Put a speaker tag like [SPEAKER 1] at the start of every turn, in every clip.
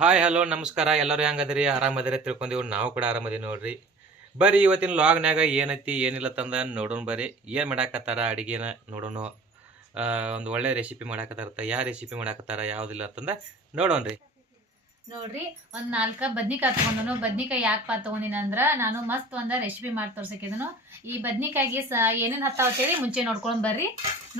[SPEAKER 1] Hi hello ನಮಸ್ಕಾರ. ಎಲ್ಲರೂ ಹೆಂಗದ್ರಿ? ಆರಾಮದಿರಿ ತಿಳ್ಕೊಂಡೀವಿ. ನಾವು ಕೂಡ ಆರಾಮದೀವಿ ನೋಡ್ರಿ. ಬರ್ರಿ, ಇವತ್ತಿನ ಲಾಗ್ನ್ಯಾಗ ಏನೈತಿ, ಏನಿಲ್ಲ ತಂದ ನೋಡೋಣ ಬರ್ರಿ. ಏನು ಮಾಡಾಕತ್ತಾರ ಅಡುಗೆನ ನೋಡೋಣ. ಒಂದು ಒಳ್ಳೆ ರೆಸಿಪಿ ಮಾಡಾಕತ್ತಾರ ಯಾವ ರೆಸಿಪಿ ಮಾಡಾಕತ್ತಾರ ತಂದ ಅಂತಂದ ನೋಡೋಣ್ರಿ
[SPEAKER 2] ನೋಡ್ರಿ, ಒಂದ್ ನಾಲ್ಕ ಬದ್ನಿಕಾಯಿ ತಗೊಂಡನು. ಬದ್ನಿಕಾಯಿ ಯಾಕಪ್ಪ ತಗೊಂಡಿನ ಅಂದ್ರ, ನಾನು ಮಸ್ತ್ ಒಂದ ರೆಸಿಪಿ ಮಾಡಿ ತೋರ್ಸಕಿದನು ಈ ಬದ್ನಿಕಾಯಿಗೆ ಸ, ಏನೇನ್ ಅಂತೇಳಿ ಮುಂಚೆ ನೋಡ್ಕೊಂಡ್ ಬರ್ರಿ.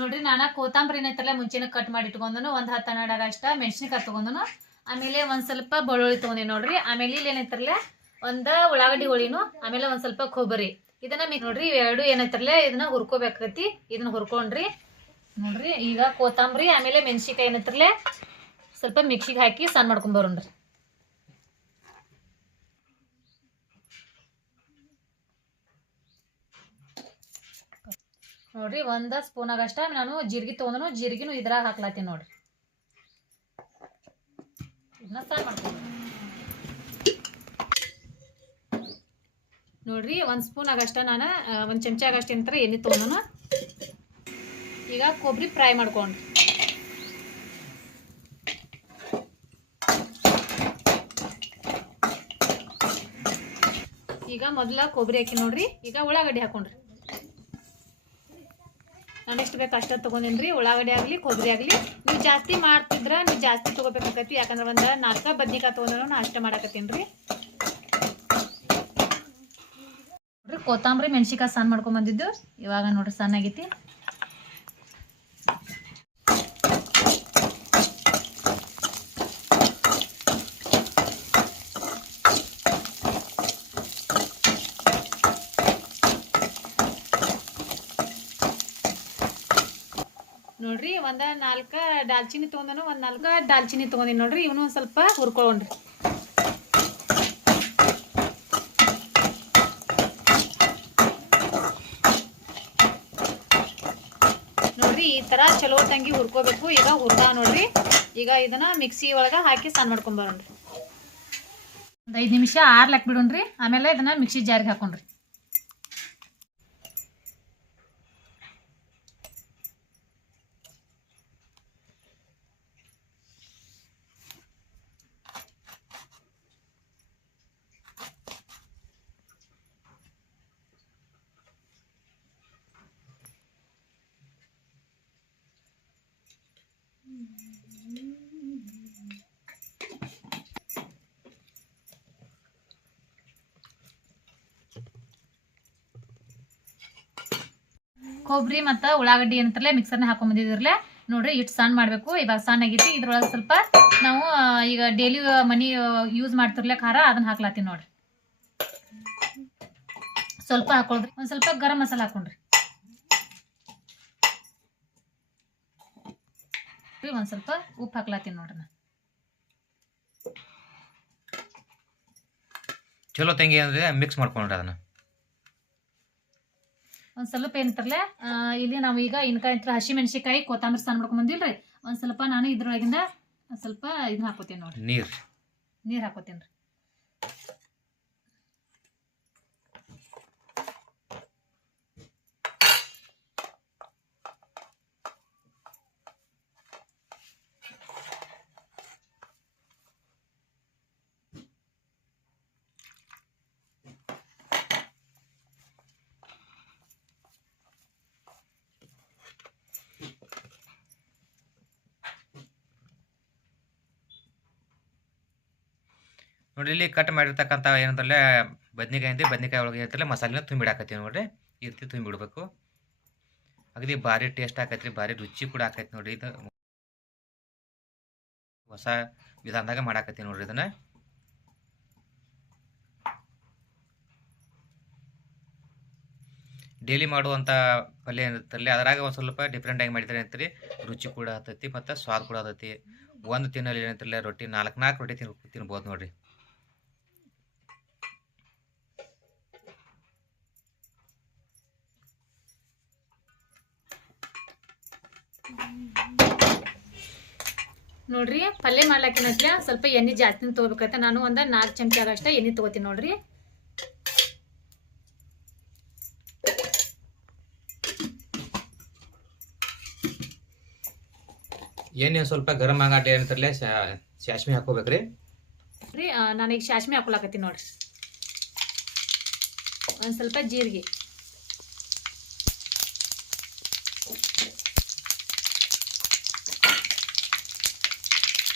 [SPEAKER 2] ನೋಡ್ರಿ, ನಾನ ಕೋತಂಬರಿ ಐತಲ್ಲ ಮುಂಚೆನ ಕಟ್ ಮಾಡಿ ಇಟ್ಕೊಂಡನು. ಒಂದ್ ಹತ್ತ ಹನ್ನೆರಡು ಅಷ್ಟ ಮೆಣಸಿನಕಾಯಿ ತಗೊಂಡನು. ಆಮೇಲೆ ಒಂದ್ ಸ್ವಲ್ಪ ಬೆಳ್ಳುಳ್ಳಿ ತಗೊಂಡಿ ನೋಡ್ರಿ. ಆಮೇಲೆ ಇಲ್ಲಿ ಏನೈತ್ರಲ್ಲ ಒಂದ ಉಳ್ಳಾಗಡ್ಡಿ ಹೋಳಿನು, ಆಮೇಲೆ ಒಂದ್ ಸ್ವಲ್ಪ ಕೊಬ್ಬರಿ. ಇದನ್ನ ಮಿಕ್ ನೋಡ್ರಿ ಇವೆರಡು ಏನೈತ್ರಲ್ಲ ಇದನ್ನ ಹುರ್ಕೋಬೇಕಾಗತಿ. ಇದನ್ನ ಹುರ್ಕೊಂಡ್ರಿ. ನೋಡ್ರಿ, ಈಗ ಕೋತಂಬರಿ ಆಮೇಲೆ ಮೆಣಸಿಕಾಯಿ ಏನೈತ್ರಲ್ಲ ಸ್ವಲ್ಪ ಮಿಕ್ಸಿಗೆ ಹಾಕಿ ಸಣ್ಣ ಮಾಡ್ಕೊಂಡ್ ಬರೋಣ್ರಿ. ನೋಡ್ರಿ, ಒಂದ ಸ್ಪೂನ್ ಆಗಷ್ಟ ನಾನು ಜೀರಿಗೆ ತೊಗೊಂಡನು, ಜೀರಿಗೆನು ಇದ್ರಾಗ ಹಾಕ್ಲತ್ತೀನಿ ನೋಡ್ರಿ. ಇದನ್ನ ಸಾರು ನೋಡ್ರಿ, ಒಂದ್ ಸ್ಪೂನ್ ಆಗಷ್ಟ ನಾನು ಒಂದು ಚಮಚ ಆಗಷ್ಟ ಏನಂತಾರೆ ಎಣ್ಣೆ ತೊಗೊಂಡು ಈಗ ಕೊಬ್ಬರಿ ಫ್ರೈ ಮಾಡ್ಕೊಂಡು. ಈಗ ಮೊದಲ ಕೊಬ್ಬರಿ ಹಾಕಿ ನೋಡ್ರಿ, ಈಗ ಉಳ್ಳಾಗಡ್ಡಿ ಹಾಕೊಂಡ್ರಿ. ನಾನು ಎಷ್ಟು ಬೇಕು ಅಷ್ಟ ತೊಗೊಂಡೇನ್ರಿ? ಉಳ್ಳಾಗಡ್ಡಿ ಆಗಲಿ, ಕೊಬ್ಬರಿ ಆಗಲಿ. ನೀವು ಜಾಸ್ತಿ ಮಾಡ್ತಿದ್ರೆ ನೀವು ಜಾಸ್ತಿ ತೊಗೋಬೇಕಾಗತ್ತಿ ಯಾಕಂದ್ರೆ ಒಂದು ನಾಲ್ಕ ಬದ್ನಿಕಾಯಿ ತೊಗೊಂಡ್ರು ನಾನು ಅಷ್ಟೇ ಮಾಡಾಕತ್ತೀನಿ ರೀ ನೋಡ್ರಿ, ಕೊತ್ತಂಬರಿ ಮೆಣಸಿಕಾಯಿ ಸಣ್ಣ ಮಾಡ್ಕೊಂಡ್ ಬಂದಿದ್ದು. ಇವಾಗ ನೋಡ್ರಿ ಸಣ್ಣ ಆಗೈತಿ. ನೋಡ್ರಿ, ಒಂದ ನಾಲ್ಕ ದಾಲ್ಚಿನಿ ತೊಗೊಂಡನು, ಒಂದ್ ನಾಲ್ಕ ದಾಲ್ಚಿನ್ನಿ ತೊಗೊಂಡಿನಿ ನೋಡ್ರಿ, ಇವನು ಒಂದ್ ಸ್ವಲ್ಪ ಹುರ್ಕೊಳ್ಳೋಣ್ರಿ ನೋಡ್ರಿ, ಈ ತರ ಚಲೋ ತಂಗಿ ಹುರ್ಕೋಬೇಕು. ಈಗ ಹುರ್ದ ನೋಡ್ರಿ, ಈಗ ಇದನ್ನ ಮಿಕ್ಸಿ ಒಳಗ ಹಾಕಿ ಸಣ್ಣ ಮಾಡ್ಕೊಂಡ್ ಬರೋಣ್ರಿ. ಒಂದ್ ಐದ್ ನಿಮಿಷ ಆರ್ಲಕ್ ಬಿಡೋಣ್ರಿ, ಆಮೇಲೆ ಇದನ್ನ ಮಿಕ್ಸಿ ಜಾರಿಗೆ ಹಾಕೊಂಡ್ರಿ. ಕೊಬ್ಬರಿ ಮತ್ತು ಉಳ್ಳಾಗಡ್ಡಿ ಏನಂತಾರಲ್ಲ ಮಿಕ್ಸರ್ನ ಹಾಕೊಂಡ್ ಬಂದಿದ್ರಲ್ಲ ನೋಡ್ರಿ ಇಟ್ಟು ಸಣ್ಣ ಮಾಡಬೇಕು. ಇವಾಗ ಸಣ್ಣ ಆಗೈತಿ ಇದ್ರೊಳಗೆ ಸ್ವಲ್ಪ ನಾವು ಈಗ ಡೈಲಿ ಮನಿ ಯೂಸ್ ಮಾಡ್ತಿರ್ಲೆ ಖಾರ, ಅದನ್ನ ಹಾಕ್ಲಾತೀನಿ ನೋಡ್ರಿ. ಸ್ವಲ್ಪ ಹಾಕೊಳ್ರಿ. ಒಂದು ಸ್ವಲ್ಪ ಗರಂ ಮಸಾಲ ಹಾಕೊಂಡ್ರಿ. ಒಂದು ಸ್ವಲ್ಪ ಉಪ್ಪು ಹಾಕ್ಲಾತೀನಿ ನೋಡ್ರಿ
[SPEAKER 1] ಚಲೋ ತೆಂಗಿ ಅಂದ್ರೆ ಮಿಕ್ಸ್ ಮಾಡ್ಕೊಂಡ್ರಿ ಅದನ್ನ.
[SPEAKER 2] ಒಂದ್ ಸ್ವಲ್ಪ ಏನಂತಾರಲ್ಲ ಇಲ್ಲಿ ನಾವು ಈಗ ಇನ್ಕಾಯಿ ಅಂತ ಹಸಿ ಮೆಣಸಿಕಾಯಿ ಕೊತ್ತಂಬರಿ ಸ್ನಾನ ಮಾಡ್ಕೊಂಡ್ ಬಂದಿಲ್ರಿ? ಒಂದ್ ಸ್ವಲ್ಪ ನಾನು ಇದ್ರೊಳಗಿಂದ ಒಂದ್ ಸ್ವಲ್ಪ ಇದನ್ನ ಹಾಕೋತೀನಿ ನೋಡ್ರಿ.
[SPEAKER 1] ನೀರು
[SPEAKER 2] ನೀರ್ ಹಾಕೋತೀನಿ
[SPEAKER 1] ನೋಡ್ರಿ ಇಲ್ಲಿ ಕಟ್ ಮಾಡಿರ್ತಕ್ಕಂಥ ಏನಂತಲ್ಲ ಬದ್ನಿಕಾಯಿ ಅಂತ ಬದ್ನಿಕಾಯಿ ಒಳಗೆ ಇರ್ತಲ್ಲ ಮಸಾಲೆನ ತುಂಬಿಡಾಕತ್ತೀವಿ ನೋಡ್ರಿ. ಈ ರೀತಿ ತುಂಬಿಡ್ಬೇಕು. ಅಗದಿ ಭಾರಿ ಟೇಸ್ಟ್ ಆಕೈತ್ರಿ, ಭಾರಿ ರುಚಿ ಕೂಡ ಆಕೈತಿ ನೋಡಿರಿ. ಇದು ಹೊಸ ವಿಧಾನದಾಗ ಮಾಡಾಕತ್ತೀವಿ ನೋಡ್ರಿ ಇದನ್ನ. ಡೈಲಿ ಮಾಡುವಂಥ ಪಲ್ಯ ಏನಿರ್ತಲ್ಲ ಅದ್ರಾಗ ಒಂದು ಸ್ವಲ್ಪ ಡಿಫ್ರೆಂಟ್ ಆಗಿ ಮಾಡಿದ್ರೆ ಅಂತೀರಿ ರುಚಿ ಕೂಡ ಆತೈತಿ ಮತ್ತು ಸ್ವಾದ ಕೂಡ ಆತೈತಿ. ಒಂದು ತಿನ್ನಲಿ ಏನಂತಲ್ಲ ರೊಟ್ಟಿ ನಾಲ್ಕು ನಾಲ್ಕು ರೊಟ್ಟಿ ತಿನ್ ತಿನ್ಬೋದು ನೋಡ್ರಿ.
[SPEAKER 2] ನೋಡ್ರಿ ಪಲ್ಯ ಮಾಡ್ಲಾಕಿನತ್ಲೆ ಸ್ವಲ್ಪ ಎಣ್ಣೆ ಜಾಸ್ತಿ ತೊಗೋಬೇಕಂತ ನಾನು ಒಂದು ನಾಲ್ಕು ಚಮಚ ಆಗಷ್ಟ ಎಣ್ಣೆ ತೊಗೋತೀನಿ ನೋಡ್ರಿ.
[SPEAKER 1] ಏನೇ ಸ್ವಲ್ಪ ಗರಂ ಆಗಾಟ ಏನಂತಾರಲ್ಲ ಸಾಸ್ಮಿ ಹಾಕೋಬೇಕ್ರಿ
[SPEAKER 2] ರೀ ನಾನೀಗ ಸಾಸ್ಮಿ ಹಾಕೊಳಕತ್ತೀನಿ ನೋಡ್ರಿ. ಒಂದು ಸ್ವಲ್ಪ ಜೀರಿಗೆ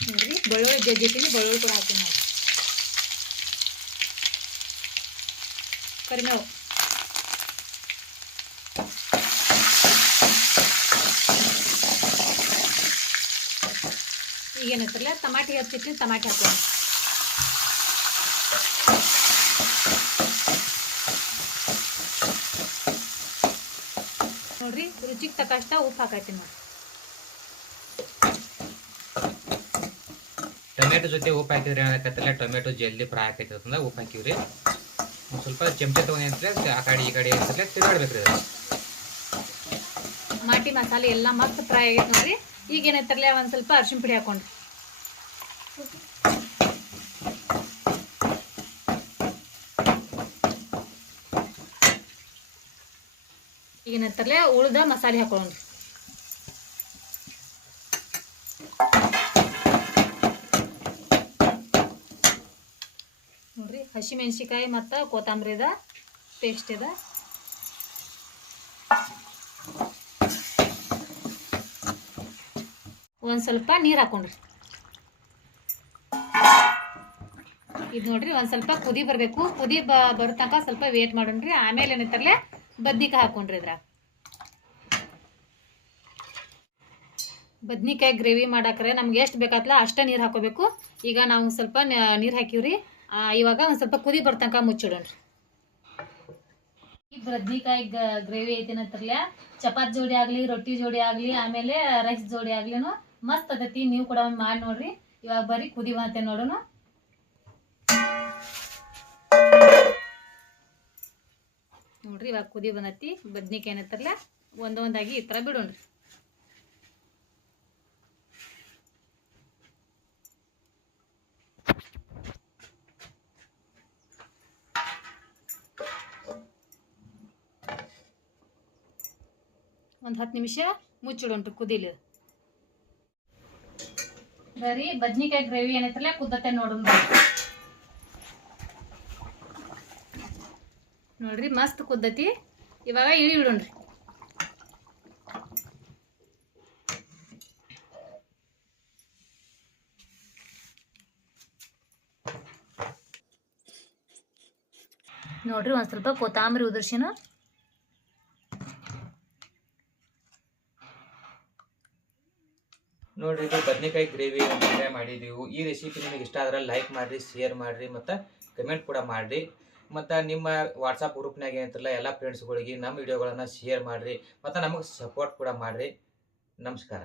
[SPEAKER 2] ನೋಡ್ರಿ ಬೆಳ್ಳುಳ್ಳಿ ಜಜ್ಜಿತೀನಿ ಬೆಳ್ಳುಳ್ಳಿ ಕೂಡ ಹಾಕ್ತೀನಿ ನಾವು ಕರಿಮೇವು ಈಗೇನೈತ್ರಲ್ಲ ಟಮಾಟಿ ಹಚ್ಚಿಟ್ಟಿನಿ ಟಮಾಟಿ ಹಾಕೋಣ. ನೋಡ್ರಿ, ರುಚಿಗೆ ತಕ್ಕಷ್ಟ ಉಪ್ಪು ಹಾಕೈತೀನಿ ನೋಡಿ
[SPEAKER 1] ಟೊಮೆಟೊ ಜೊತೆ ಉಪ್ಪು ಹಾಕಿದ್ರೆ ಏನಾಗತ್ತಲ್ಲ ಟೊಮೆಟೊ ಜಲ್ದಿ ಫ್ರೈ ಆಕೈತಿ ಅಂತಂದ್ರೆ ಉಪ್ಪು ಹಾಕಿವ್ರಿ. ಸ್ವಲ್ಪ ಚಮಚ ತಗೊಂಡಿ ಆ ಕಡೆ ಈ ಕಡೆ ಅಂತಲೇ ತಿರುಗಾಡ್ಬೇಕ್ರಿ ಅದು
[SPEAKER 2] ಮಾಟಿ ಮಸಾಲೆ ಎಲ್ಲ ಮಸ್ತ್ ಫ್ರೈ ಆಗೈತೆ ನೋಡ್ರಿ. ಈಗ ಏನಾಯ್ತಾರಲ್ಲ ಒಂದು ಸ್ವಲ್ಪ ಅರ್ಶಿಣ ಪುಡಿ ಹಾಕೊಂಡ್ರಿ. ಈಗ ಏನೈತ್ರಲ್ಲ ಉಳ್ದ ಮಸಾಲೆ ಹಾಕೊಂಡ್ರಿ ನೋಡ್ರಿ ಹಸಿ ಮೆಣಸಿಕಾಯಿ ಮತ್ತು ಕೊತ್ತಂಬರಿದ ಪೇಸ್ಟ್ ಇದೆ ಒಂದು ಸ್ವಲ್ಪ ನೀರು ಹಾಕೊಂಡ್ರಿ. ಇದು ನೋಡ್ರಿ, ಒಂದು ಸ್ವಲ್ಪ ಕುದಿ ಬರಬೇಕು. ಕುದಿ ಬ, ಬರೋ ತನಕ ಸ್ವಲ್ಪ ವೇಟ್ ಮಾಡೋಣ್ರಿ. ಆಮೇಲೆ ಏನೈತರ್ಲೆ, ಬದ್ನಿಕಾಯಿ ಹಾಕೊಂಡ್ರಿ ಇದ್ರಾಗ. ಬದ್ನಿಕಾಯಿ ಗ್ರೇವಿ ಮಾಡಾಕ್ರೆ ನಮ್ಗೆ ಎಷ್ಟು ಬೇಕಾತ್ಲ ಅಷ್ಟೇ ನೀರು ಹಾಕೋಬೇಕು. ಈಗ ನಾವು ಸ್ವಲ್ಪ ನೀರು ಹಾಕಿವ್ರಿ. ಇವಾಗ ಒಂದು ಸ್ವಲ್ಪ ಕುದಿ ಬರ್ತನಕ ಮುಚ್ಚಿಡೋಣ್ರಿ. ಈ ಬದ್ನಿಕಾಯಿ ಗ್ರೇವಿ ಐತಿ ಐತೇನಂತಾರಲ್ಲ ಚಪಾತಿ ಜೋಡಿ ಆಗಲಿ, ರೊಟ್ಟಿ ಜೋಡಿ ಆಗಲಿ, ಆಮೇಲೆ ರೈಸ್ ಜೋಡಿ ಆಗ್ಲಿನು ಮಸ್ತ್ ಆಗತಿ ನೀವು ಕೂಡ ಒಂದು ಮಾಡಿ ನೋಡ್ರಿ. ಇವಾಗ ಬರೀ ಕುದಿ ಬಂತೆ ನೋಡೋಣ. ನೋಡ್ರಿ ಇವಾಗ ಕುದಿ ಬಂದತಿ ಬದ್ನಿಕಾಯಿ ಏನಂತಾರಲ್ಲ ಒಂದೊಂದಾಗಿ ಈ ಥರ ಬಿಡೋಣ್ರಿ. ಒಂದು ಹತ್ತು ನಿಮಿಷ ಮುಚ್ಚಿಡೋಂಟು ಕುದಿಲಿ. ಬರೀ ಬದ್ನಿಕಾಯಿ ಗ್ರೇವಿ ಏನೈತ್ರಲ್ಲ ಕುದ್ದತ್ತೆ ನೋಡೋಣ ನೋಡ್ರಿ ಮಸ್ತ್ ಕುದ್ದತಿ. ಇವಾಗ ಇಳಿ ಬಿಡೋಣ್ರಿ. ನೋಡ್ರಿ ಒಂದ್ ಸ್ವಲ್ಪ ಕೊತ್ತಂಬರಿ ಉದುರ್ಸಿನ.
[SPEAKER 1] ನೋಡ್ರಿ, ಇದು ಬದನೆಕಾಯಿ ಗ್ರೇವಿ ಟ್ರೈ ಮಾಡಿದೀವಿ. ಈ ರೆಸಿಪಿ ನಿಮಗೆ ಇಷ್ಟ ಆದ್ರೆ ಲೈಕ್ ಮಾಡ್ರಿ ಶೇರ್ ಮಾಡ್ರಿ, ಮತ್ತು ಕಮೆಂಟ್ ಕೂಡ ಮಾಡ್ರಿ. ಮತ್ತು ನಿಮ್ಮ ವಾಟ್ಸಪ್ ಗ್ರೂಪ್ನಾಗ ಏನಂತಾರಲ್ಲ, ಎಲ್ಲ ಫ್ರೆಂಡ್ಸ್ಗಳಿಗೆ ನಮ್ಮ ವಿಡಿಯೋಗಳನ್ನು ಶೇರ್ ಮಾಡ್ರಿ, ಮತ್ತು ನಮಗೆ ಸಪೋರ್ಟ್ ಕೂಡ ಮಾಡ್ರಿ. ನಮಸ್ಕಾರ.